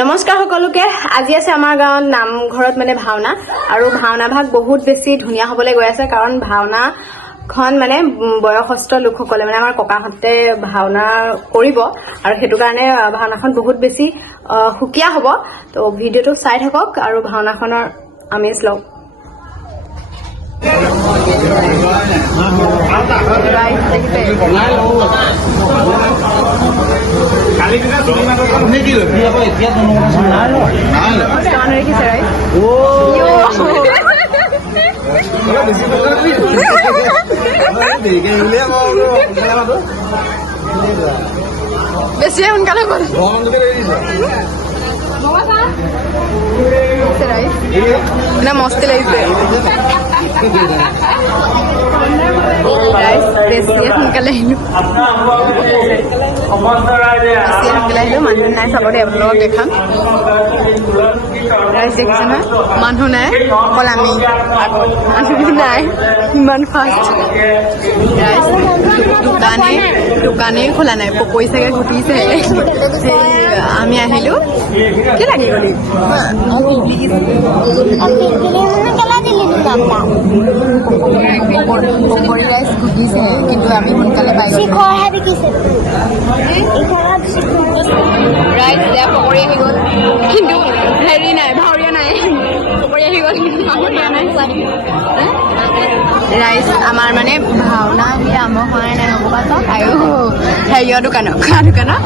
নমস্কাৰ সকলোকে। আজি আছে আমাৰ গাঁৱত নামঘৰত মানে ভাওনা আৰু ভাওনা ভাগ বহুত বেছি ধুনীয়া হ'বলৈ গৈ আছে কাৰণ ভাওনাখন মানে বয়সস্থ লোকসকলে মানে আমাৰ ককাহঁতে ভাওনা কৰিব আৰু সেইটো কাৰণে ভাওনাখন বহুত বেছি সুকীয়া হ'ব। তো ভিডিঅ'টো চাই থাকক আৰু ভাওনাখনৰ আমেজ লওক। বেছি সোনকালে মস্তি লাগিছে সোনকালে আহিলো মানুহ নাই চাবলৈ আপোনালোকক দেখাম। দেখিছে নহয় মানুহ নাই অকল আমি মানুহ নাই ইমান ফাষ্ট। দোকানেই খোলা নাই পকৰি চাগে ঘটিছে। আমি আহিলো কি লাগি গলি পকৰি ৰাইচ ঘটিছে কিন্তু আমি সোনকালে পাইছো। ৰাইচ দিয়া পকৰি আহি গ'ল কিন্তু হেৰি নাই ভাৱৰীয়া নাই। পকৰি আহি গ'ল কিন্তু ভাৱৰীয়া নাই। ৰাইচ আমাৰ মানে ভাওনা আৰম্ভ হোৱাই নাই হ'ব চাওক। আৰু হেৰিয়ৰ দোকানত খোৱা দোকানত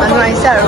মানুহ আহিছে আৰু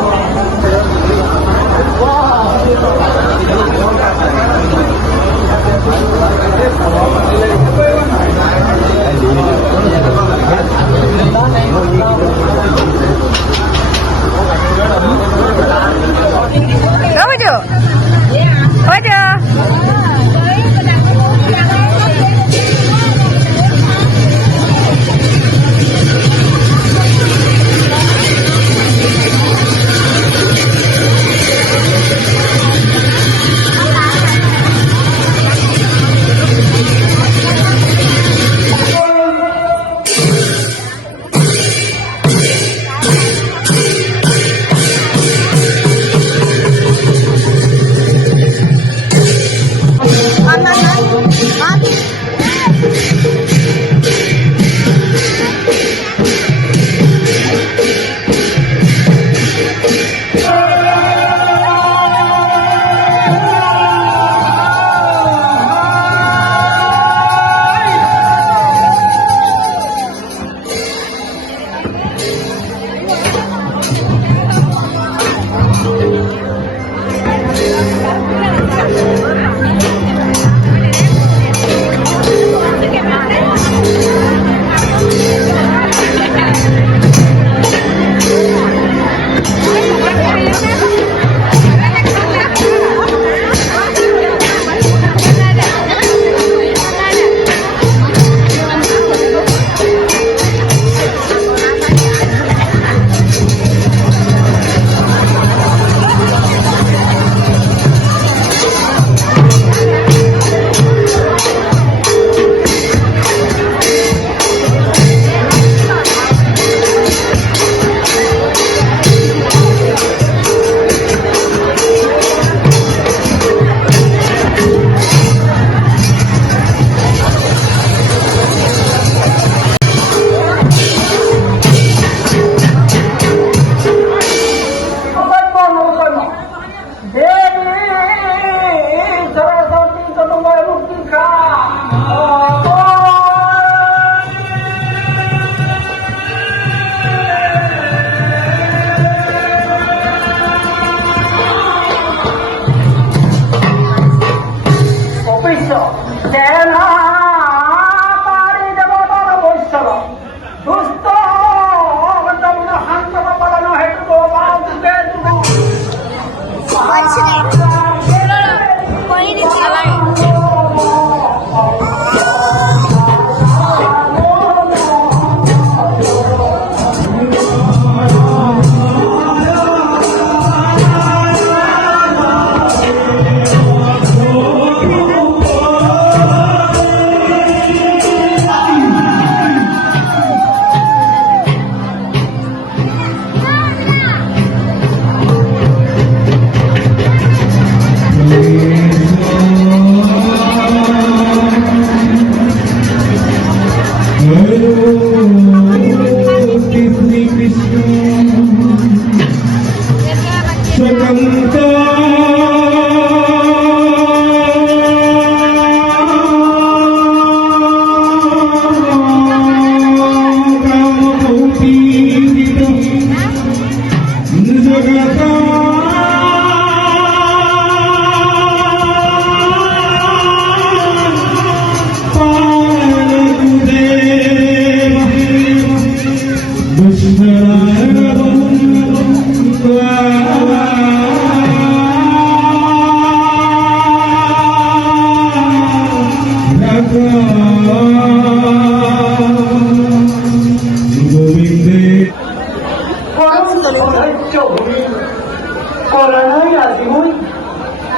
করানাই আজীবন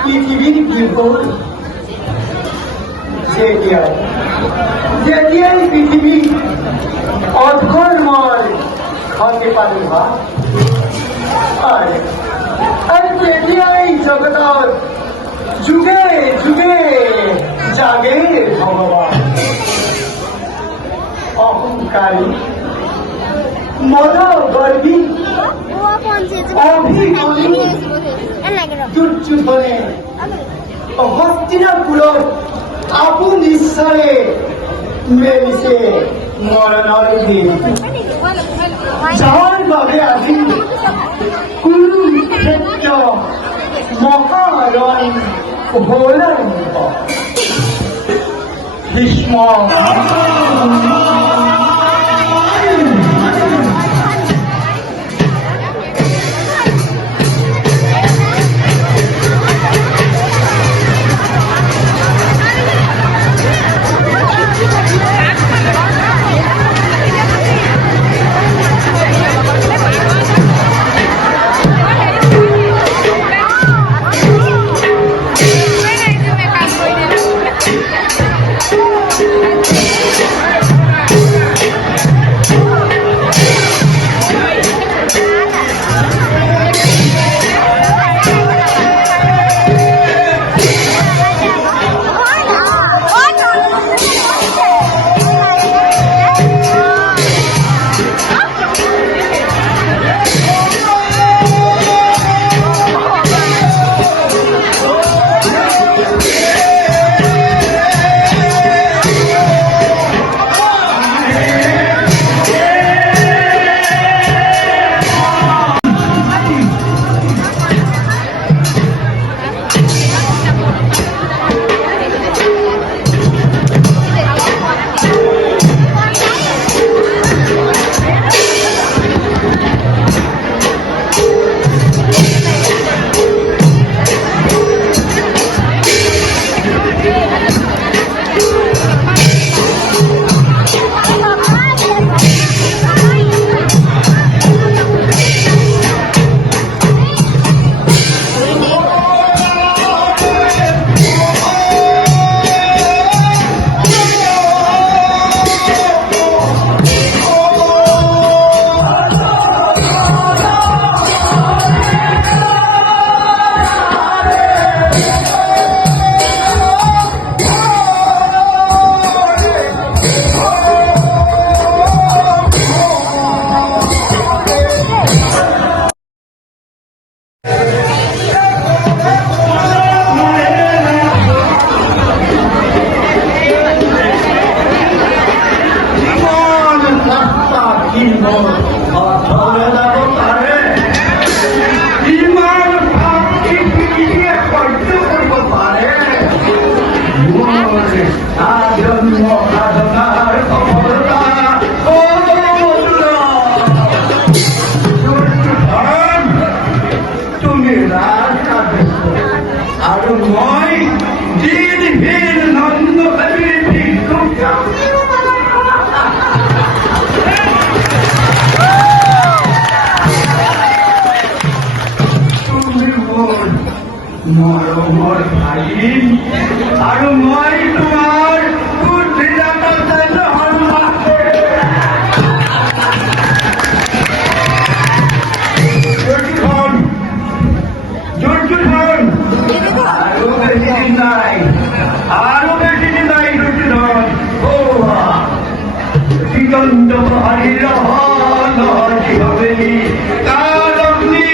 পৃথিবীর বিপদ যেটিয়াই পৃথিবী অধর্ময় হতে পারে বা আর যেটিয়াই জগৎ যুগে যুগে জাগে ভগবান অহংকারী মদগর্বী দুর্যোধনে হস্তিনাপুর আপু নিশ্চয়ে মেলিছে মরণর দিন যার বাবে আজি কুরুক্ষেত্র মহারণ হল ভীষ্ম আর মই তোমার আরো বেশি দিন নাই দুর্যোধন ও দিগন্ত হারিল হবে তার অগ্নি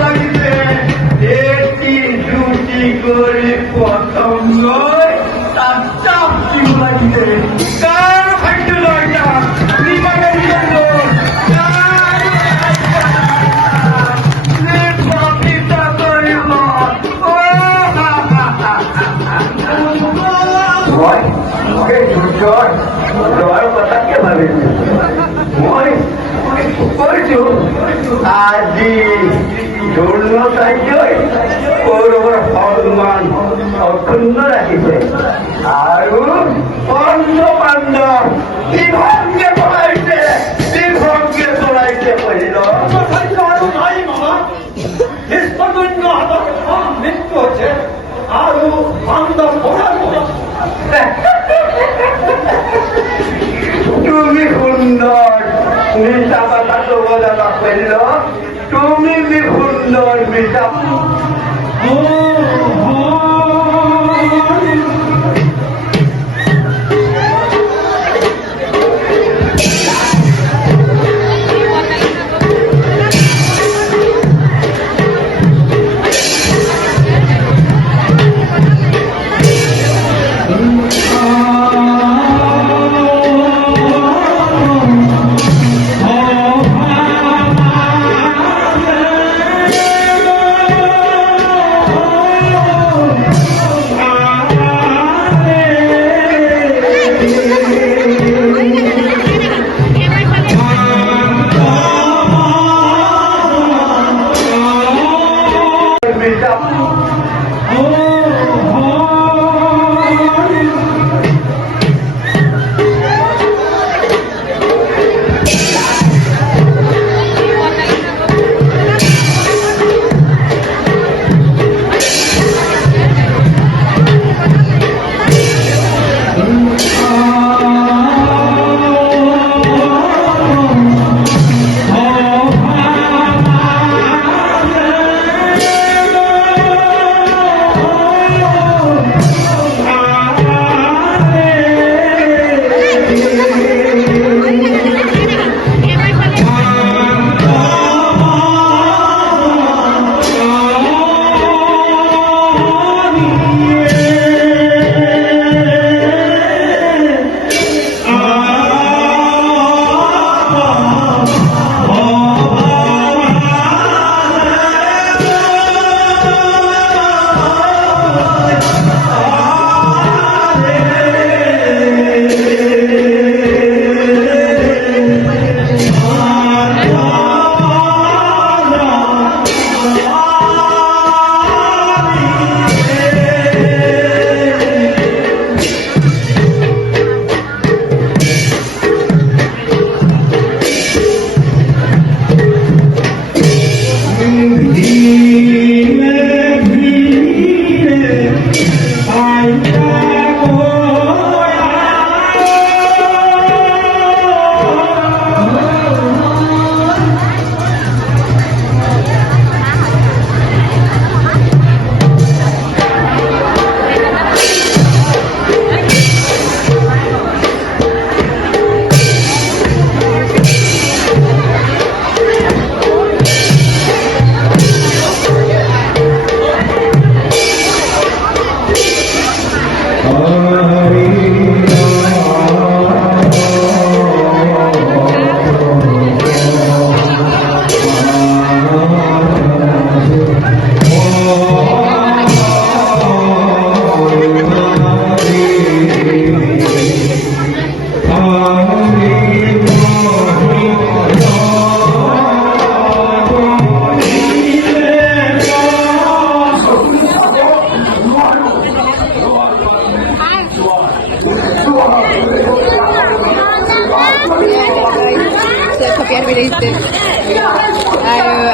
লাগিতে একটি দুটি করে প্রথম নয় তার চাপটি লাগিতে কার ভাগ্য নয় না তোমার কথা কে ভাবে মই কৈছো আজি দ্ৰোণাচাৰ্যই কৌৰৱৰ সন্মান অক্ষুণ্ণ ৰাখিছে আৰু পাণ্ডৱ বিভংগে চলাইছে পঢ়িল আৰু নাই মামা নিষ্পন্ন হাতত মৃত্যু হৈছে আৰু পাণ্ডৱ তুমি সুন্দৰ মিছা কথাটো বজাবা পঢ়িল তুমি সুন্দৰ মিছা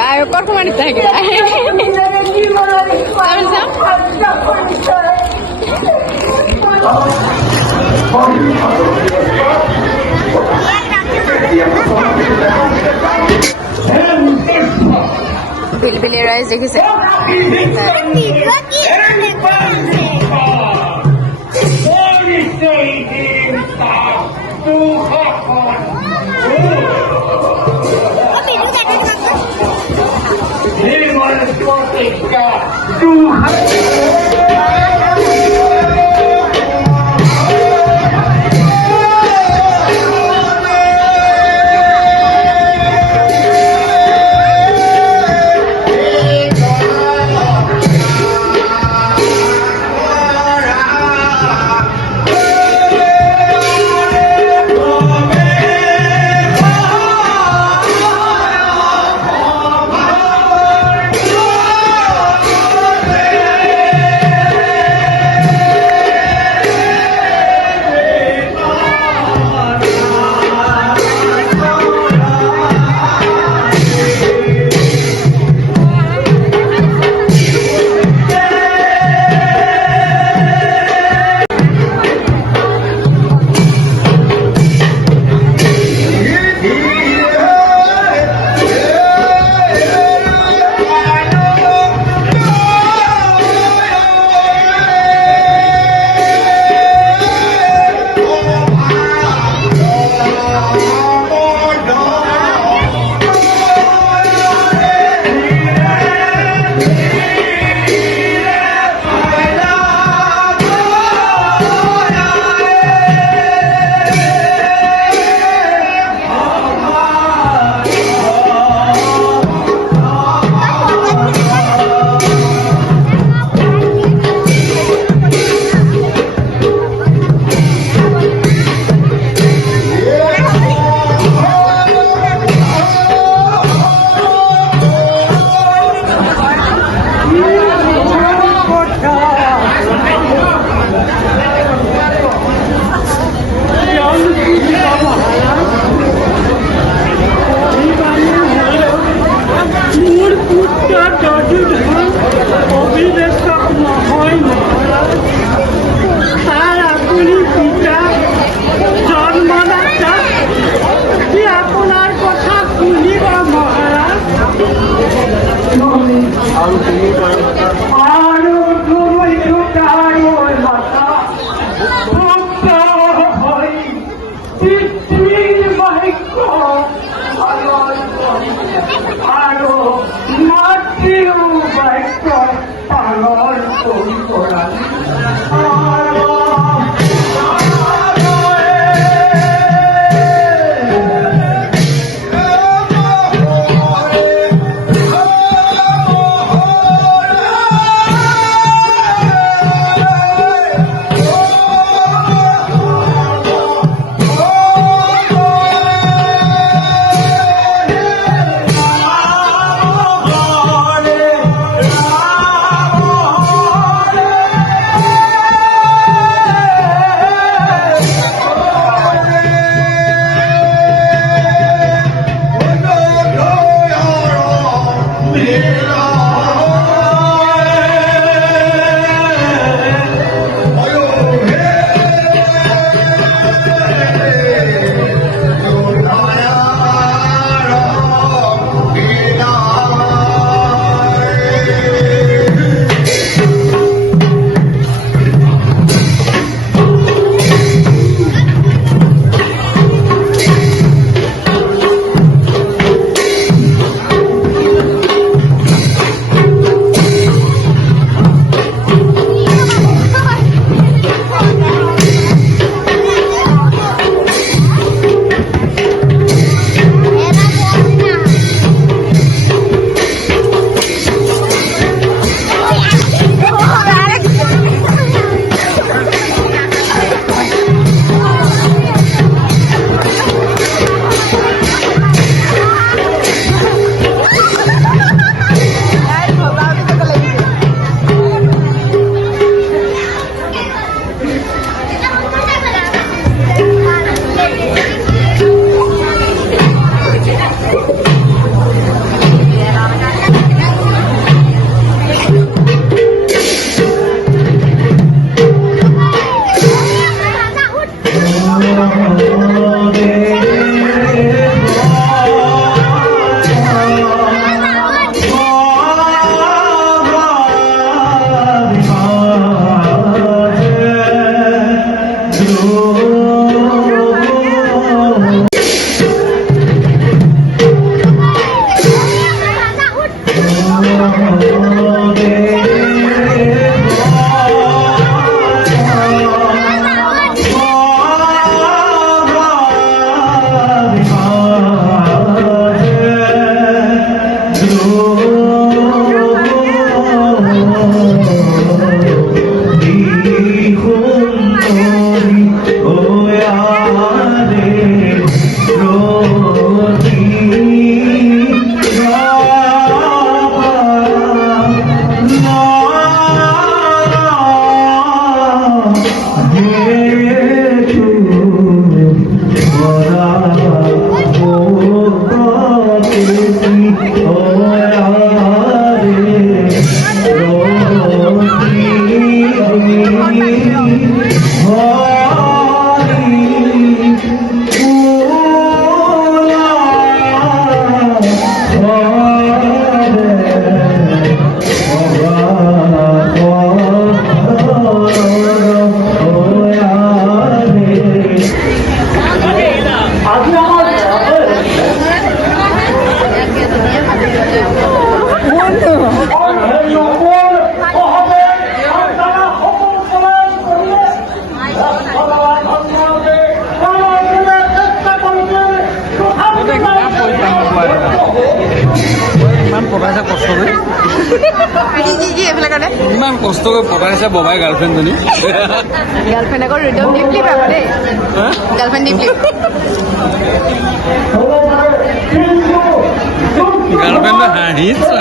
আৰু ক'ত সোমাই দিছে বিলবিলি ৰাইজ দেখিছে ইমান কষ্ট কৰি পঠাইছে ববাই গাৰ্লফ্ৰেণ্ডজনী গাৰ্লফ্ৰেণ্ড আকৌ ৰিটাৰ্ণ ডিপলি পাব দেই গাৰ্লফ্ৰেণ্ড ডিপলি গাৰ্লফ্ৰেণ্ডে হাঁহিছে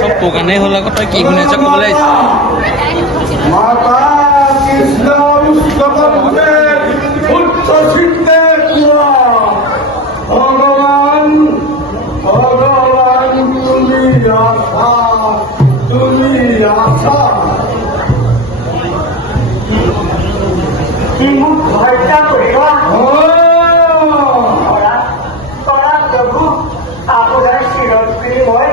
চব পগানেই হ'ল আকৌ তই কি শুনি আছ ক'বলৈ আহিছ মাতা কৃষ্ণ উচ্চকণ্ঠে উচ্চচিত্তে কোৱা ভগৱান ভগৱান তুমি আছা মোক হত্যা কৰিব তৰা প্ৰভু আপোনাৰ চিৰস্ত্ৰী মই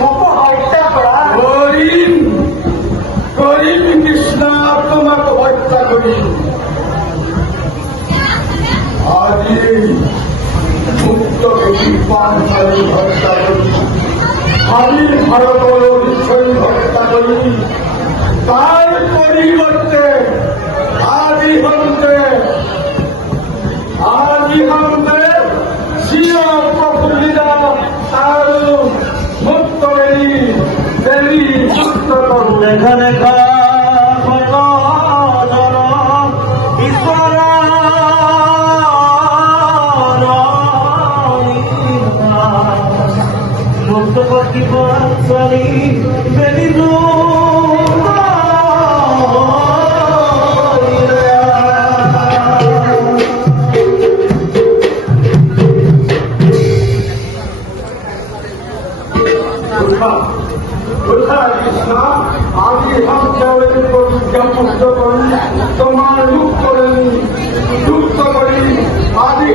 মোকো হত্যা কৰা কৰিম কৃষ্ণ তোমাক হত্যা কৰিম আজি মুক্ত ব্যক্তি পাঁচশালী হত্যা কৰি স্বাধীন ভাৰতৰ অধিকাৰী হত্যা কৰি তাৰ পৰিৱৰ্তে আজি হন্তে চিৰ প্ৰফুল্লিত আৰু মুক্ত দেৱী মুক্ত কৰোঁ দেখা দেখা মুক্ত কর্তৃপ কৃষ্ণ আজি মুক্ত করি তোমার মুক্ত করি আদি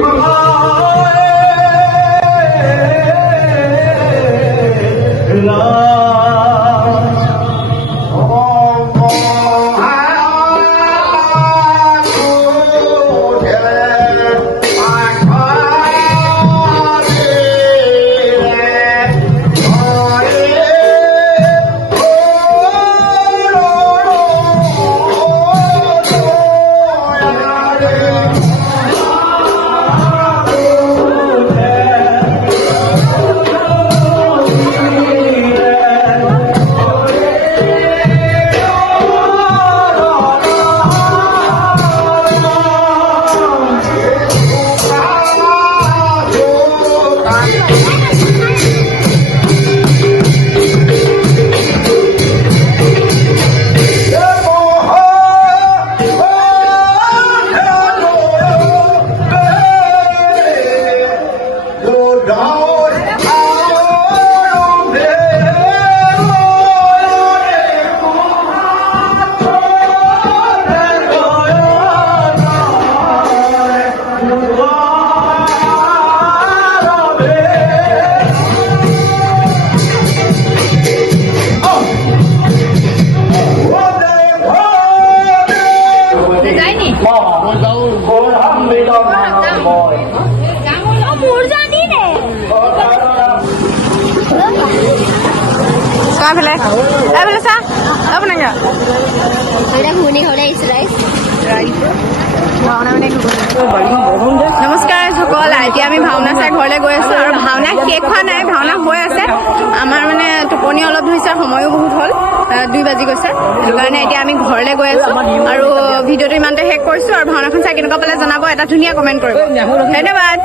নমস্কাৰ সকল এতিয়া আমি ভাওনা চাই ঘৰলৈ গৈ আছো আৰু ভাওনা শেষ হোৱা নাই ভাওনা হৈ আছে আমাৰ মানে টোপনি অলপ ধৰিছে সময়ো বহুত হ'ল 2 বাজি গৈছে সেইটো কাৰণে এতিয়া আমি ঘৰলৈ গৈ আছো আৰু ভিডিঅ'টো ইমানতে শেষ কৰিছো আৰু ভাওনাখন চাই কেনেকুৱা পালে জনাব এটা ধুনীয়া কমেণ্ট কৰিব ধন্যবাদ